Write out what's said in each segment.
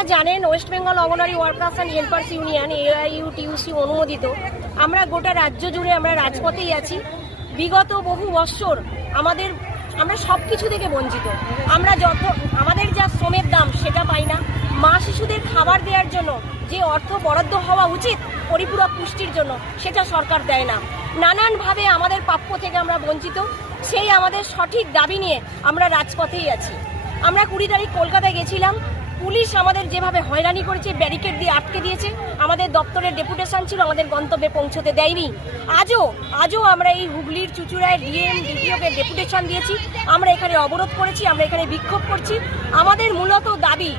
আপনারা জানেন West Bengal anganwadi workers and helpers union AIUTUC অনুমোদিত আমরা গোটা রাজ্য জুড়ে আমরা রাজপথেই আছি। বিগত বহু বৎসর আমরা সব কিছু থেকে বঞ্চিত। আমরা আমাদের যা শ্রমের দাম সেটা পাই না। মা শিশুদের খাবার দেওয়ার জন্য যে অর্থ বরাদ্দ হওয়া উচিত পরিপূরক পুষ্টির জন্য সেটা সরকার দেয় না। নানানভাবে আমাদের প্রাপ্য থেকে আমরা বঞ্চিত। সেই আমাদের সঠিক দাবি নিয়ে আমরা রাজপথেই আছি। আমরা 20 তারিখ কলকাতায় গেছিলাম। পুলিশ আমাদের যেভাবে হয়রানি করেছে, ব্যারিকেড দিয়ে আটকে দিয়েছে, আমাদের দপ্তরের ডেপুটেশন ছিল, আমাদের গন্তব্যে পৌঁছতে দেয়নি। আজও আমরা এই হুগলির চুঁচুড়ায় ডিএম ডিপিওকে ডেপুটেশন দিয়েছি। আমরা এখানে অবরোধ করেছি, আমরা এখানে বিক্ষোভ করছি। আমাদের মূলত দাবি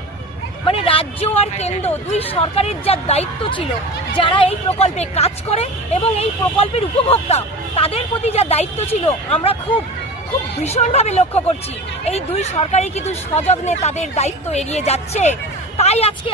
রাজ্য আর কেন্দ্র দুই সরকারের যা দায়িত্ব ছিল, যারা এই প্রকল্পে কাজ করে এবং এই প্রকল্পের উপভোক্তা, তাদের প্রতি যা দায়িত্ব ছিল আমরা খুব ভীষণভাবে লক্ষ্য করছি। এই দুই সরকারই কিন্তু সযত্নে তাদের দায়িত্ব এড়িয়ে যাচ্ছে। তাই আজকে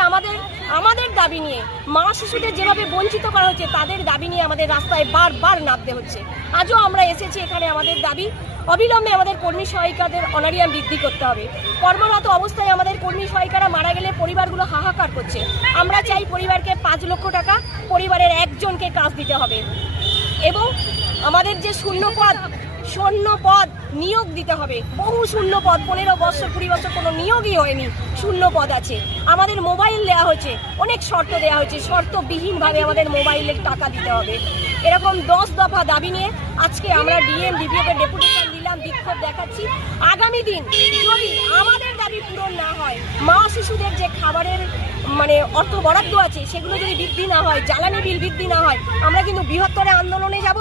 আমাদের দাবি নিয়ে মা শিশুদের যেভাবে বঞ্চিত করা হচ্ছে, তাদের দাবি নিয়ে আমাদের রাস্তায় বারবার নামতে হচ্ছে। আজও আমরা এসেছি এখানে। আমাদের দাবি অবিলম্বে আমাদের কর্মী সহায়িকাদের অনারিয়াম বৃদ্ধি করতে হবে। কর্মরত অবস্থায় আমাদের কর্মী সহায়িকারা মারা গেলে পরিবারগুলো হাহাকার করছে। আমরা চাই পরিবারকে 5 লক্ষ টাকা পরিবারের একজনকে কাজ দিতে হবে এবং আমাদের যে শূন্য পদ নিয়োগ দিতে হবে। বহু শূন্য পদ, 15 বছর 20 বছর কোনো নিয়োগই হয়নি, শূন্য পদ আছে। আমাদের মোবাইল দেওয়া হয়েছে, অনেক শর্ত দেওয়া হয়েছে, শর্তবিহীনভাবে আমাদের মোবাইলের টাকা দিতে হবে। এরকম 10 দফা দাবি নিয়ে আজকে আমরা ডিএম ডিপিওকে ডেপুটেশন দিলাম, বিক্ষোভ দেখাচ্ছি। আগামী দিন যদি আমাদের দাবি পূরণ না হয়, মা শিশুদের যে খাবারের অর্থ বরাদ্দ আছে সেগুলো যদি বৃদ্ধি না হয়, জ্বালানি বিল বৃদ্ধি না হয়, আমরা কিন্তু বৃহত্তর আন্দোলনে যাব।